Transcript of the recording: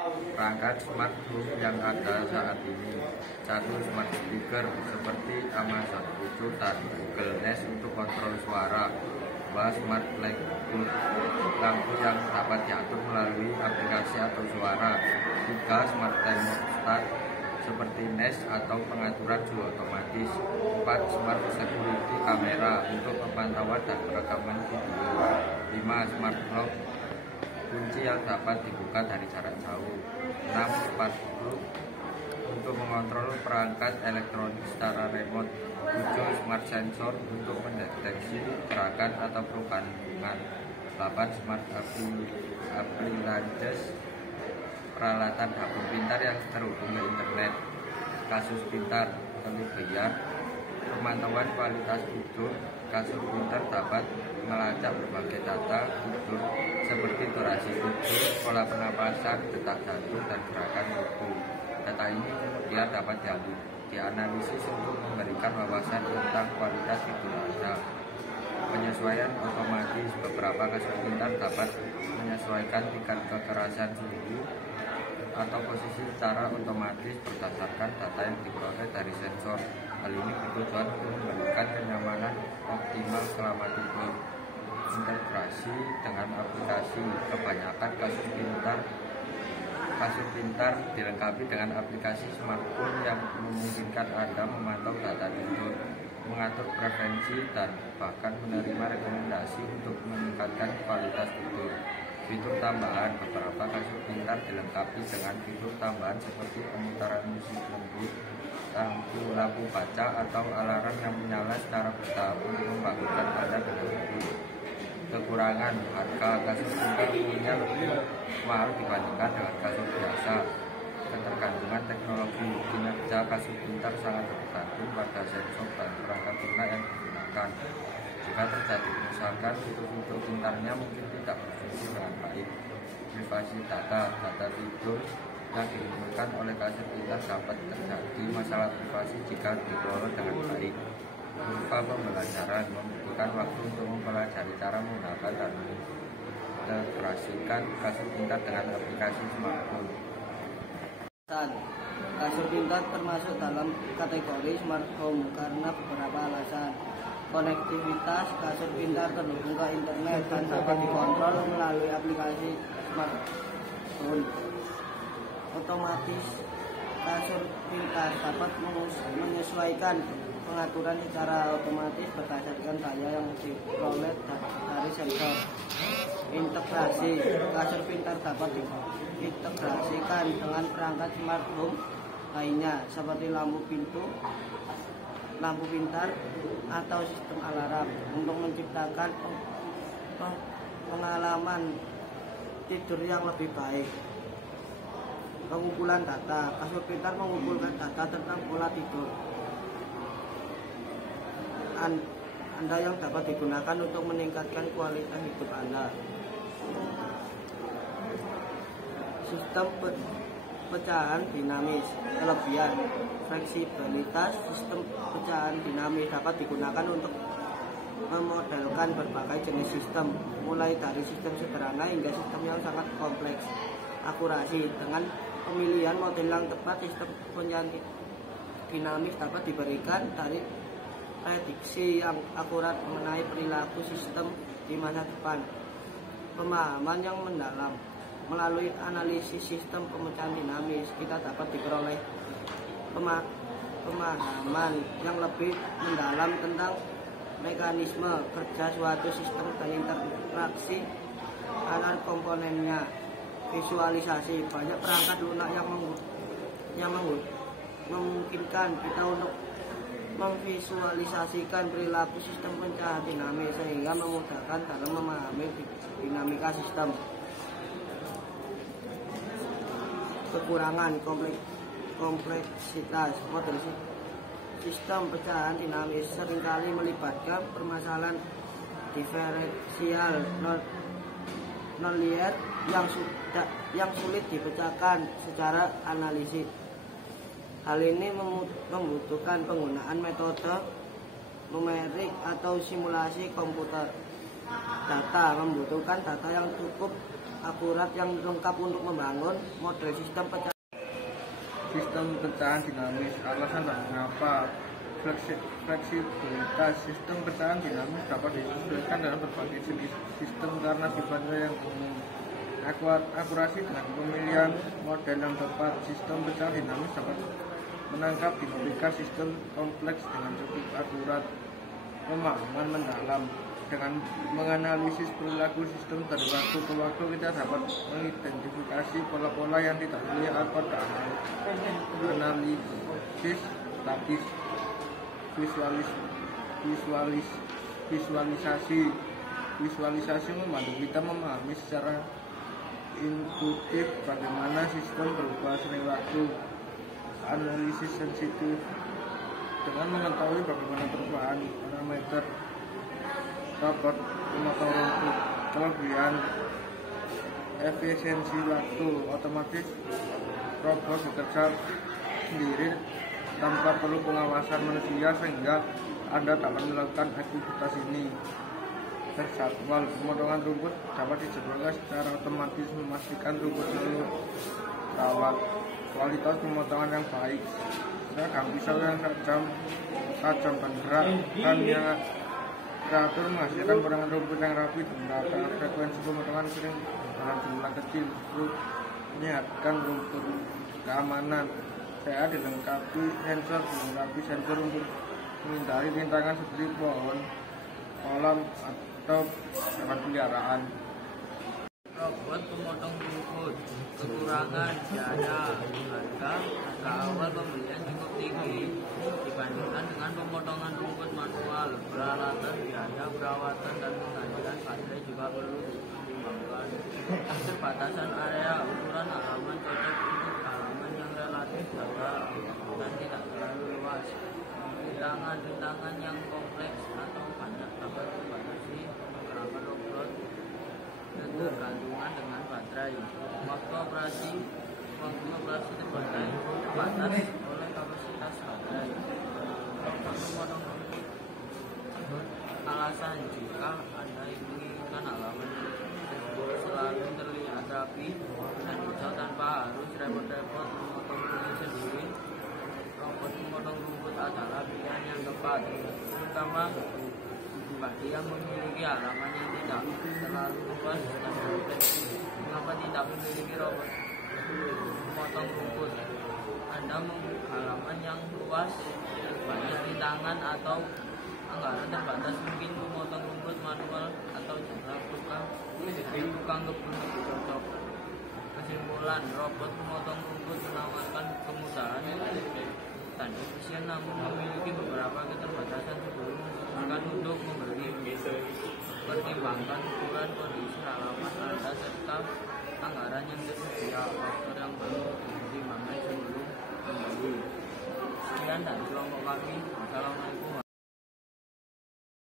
Perangkat smart home yang ada saat ini: satu, smart speaker seperti Amazon Echo dan Google Nest untuk kontrol suara. 2, smart blackboard, lampu yang dapat diatur melalui aplikasi atau suara. 3, smart thermostat seperti Nest atau pengaturan suhu otomatis. 4, smart security kamera untuk pemantauan dan perekaman video. 5, smart lock, kunci yang dapat dibuka dari jarak jauh. 6, smart plug untuk mengontrol perangkat elektronik secara remote. 7, smart sensor untuk mendeteksi gerakan atau perubahan lingkungan. 8, smart appliances, peralatan dapur pintar yang terhubung ke internet. Kasur pintar, kelebihan pemantauan kualitas tidur. Kasur pintar dapat melacak berbagai data tidur seperti durasi tidur, pola pernapasan, detak jantung, dan gerakan tubuh. Data ini kemudian dapat dianalisis untuk memberikan wawasan tentang kualitas tidur Anda. Penyesuaian otomatis, beberapa kasur pintar dapat menyesuaikan tingkat kekerasan suhu atau posisi secara otomatis berdasarkan data yang diperoleh dari sensor. Hal ini bertujuan untuk memberikan kenyamanan optimal selama tidur. Integrasi dengan aplikasi, kebanyakan kasur pintar dilengkapi dengan aplikasi smartphone yang memungkinkan Anda memantau data tidur, mengatur preferensi, dan bahkan menerima rekomendasi untuk meningkatkan kualitas tidur. Fitur tambahan, beberapa kasur pintar dilengkapi dengan fitur tambahan seperti pemutaran musik lembut, lampu baca, atau alarm yang menyala secara bertahap untuk membangunkan Anda dengan tidur. Kekurangan, harga kasur pintar umumnya lebih mahal dibandingkan dengan kasur biasa. Ketergantungan teknologi, kinerja kasur pintar sangat tergantung pada sensor dan perangkat lunak yang digunakan. Jika terjadi kerusakan, fitur-fitur pintarnya mungkin tidak berfungsi dengan baik. Privasi data tidur yang digunakan oleh kasur pintar dapat terjadi masalah privasi jika dikelola dengan baik. Kurva pembelajaran, membutuhkan waktu untuk mempelajari cara menggunakan dan mengintegrasikan kasur pintar dengan aplikasi smartphone. Kasur pintar termasuk dalam kategori smart home karena beberapa alasan. Konektivitas, kasur pintar terhubung ke internet dan dapat dikontrol melalui aplikasi smartphone. Otomatis, kasur pintar dapat menyesuaikan pengaturan secara otomatis berdasarkan daya yang diperoleh dari sensor. Integrasi, kasur pintar dapat diintegrasikan dengan perangkat smart home lainnya seperti lampu pintu, lampu pintar, atau sistem alarm untuk menciptakan pengalaman tidur yang lebih baik. Pengumpulan data, kasur pintar mengumpulkan data tentang pola tidur Anda yang dapat digunakan untuk meningkatkan kualitas hidup Anda. Sistem pecahan dinamis, kelebihan, fleksibilitas. Sistem pecahan dinamis dapat digunakan untuk memodelkan berbagai jenis sistem, mulai dari sistem sederhana hingga sistem yang sangat kompleks. Akurasi, dengan pemilihan model yang tepat, sistem pecahan dinamis dapat diberikan dari prediksi yang akurat mengenai perilaku sistem di masa depan. Pemahaman yang mendalam, melalui analisis sistem pemecahan dinamis kita dapat diperoleh pemahaman yang lebih mendalam tentang mekanisme kerja suatu sistem dan interaksi antar komponennya. Visualisasi, banyak perangkat lunak yang memungkinkan kita untuk memvisualisasikan perilaku sistem pecahan dinamis sehingga memudahkan dalam memahami dinamika sistem. Kekurangan, kompleksitas model sistem pecahan dinamis seringkali melibatkan permasalahan diferensial non-linear yang sulit dipecahkan secara analisis. Hal ini membutuhkan penggunaan metode numerik atau simulasi komputer. data, membutuhkan data yang cukup akurat yang lengkap untuk membangun model sistem pecahan. Sistem pecahan dinamis, alasan dan mengapa. Fleksibilitas sistem pecahan dinamis dapat disesuaikan dalam berbagai jenis sistem karena sifatnya yang umum. Akurasi dengan pemilihan model yang tepat, sistem pecahan dinamis dapat menangkap dinamika sistem kompleks dengan cukup akurat. Pemahaman mendalam, dengan menganalisis perilaku sistem dari waktu ke waktu kita dapat mengidentifikasi pola-pola yang tidak terlihat pada awal. Analisis statis, visualisasi membantu kita memahami secara intuitif bagaimana sistem berubah seiring waktu. Analisis sensitif, dengan mengetahui bagaimana perubahan parameter robot memotong rumput, kelebihan efisiensi waktu, otomatis robot bekerja sendiri tanpa perlu pengawasan manusia sehingga Anda dapat melakukan aktivitas ini. Terjadwal, pemotongan rumput dapat dijadwalkan secara otomatis memastikan rumput selalu rawat. Kualitas pemotongan yang baik, seragam pisau yang tajam dan berat, dan yang teratur menghasilkan potongan rumput yang rapi dan merata. Frekuensi pemotongan sering dalam jumlah kecil untuk menyehatkan rumput. Keamanan, saya dilengkapi sensor untuk menghindari rintangan seperti pohon, kolam, atau hewan peliharaan. Robot pemotong rumput, kekurangan dana, harga awal pembelian cukup tinggi dibandingkan dengan pemotongan rumput manual. Peralatan, biaya perawatan dan penggantian baterai juga perlu dipertimbangkan. Keterbatasan area, ukuran halaman cocok untuk halaman yang relatif datar dan tidak terlalu luas. Rintangan yang kompleks atau banyak dapat membatasi pergerakan robot dan tergantungan dengan baterai. Waktu operasi terbatas oleh kapasitas baterai. Robot memotong rumput. Alasan, jika Anda menginginkan halaman selalu terlihat rapi dan hijau tanpa harus repot-repot memotong rumput sendiri, robot memotong rumput adalah pilihan yang tepat, terutama bagi yang memiliki halaman yang tidak terlalu luas dan kompleks. Mengapa tidak memiliki robot memotong rumput? Anda memiliki halaman yang luas, banyak rintangan, atau anggaran terbatas, mungkin memotong rumput manual atau jasa tukang kebun lebih cocok. Kesimpulan, robot memotong rumput menawarkan kemudahan dan efisien, namun memiliki beberapa keterbatasan sebelum memutuskan untuk membeli. Pertimbangkan ukuran, kondisi halaman Anda, serta anggaran yang tersedia. Faktor yang perlu dipertimbangkan sebelum membeli. Sekian dari kelompok kami. Wassalamualaikum.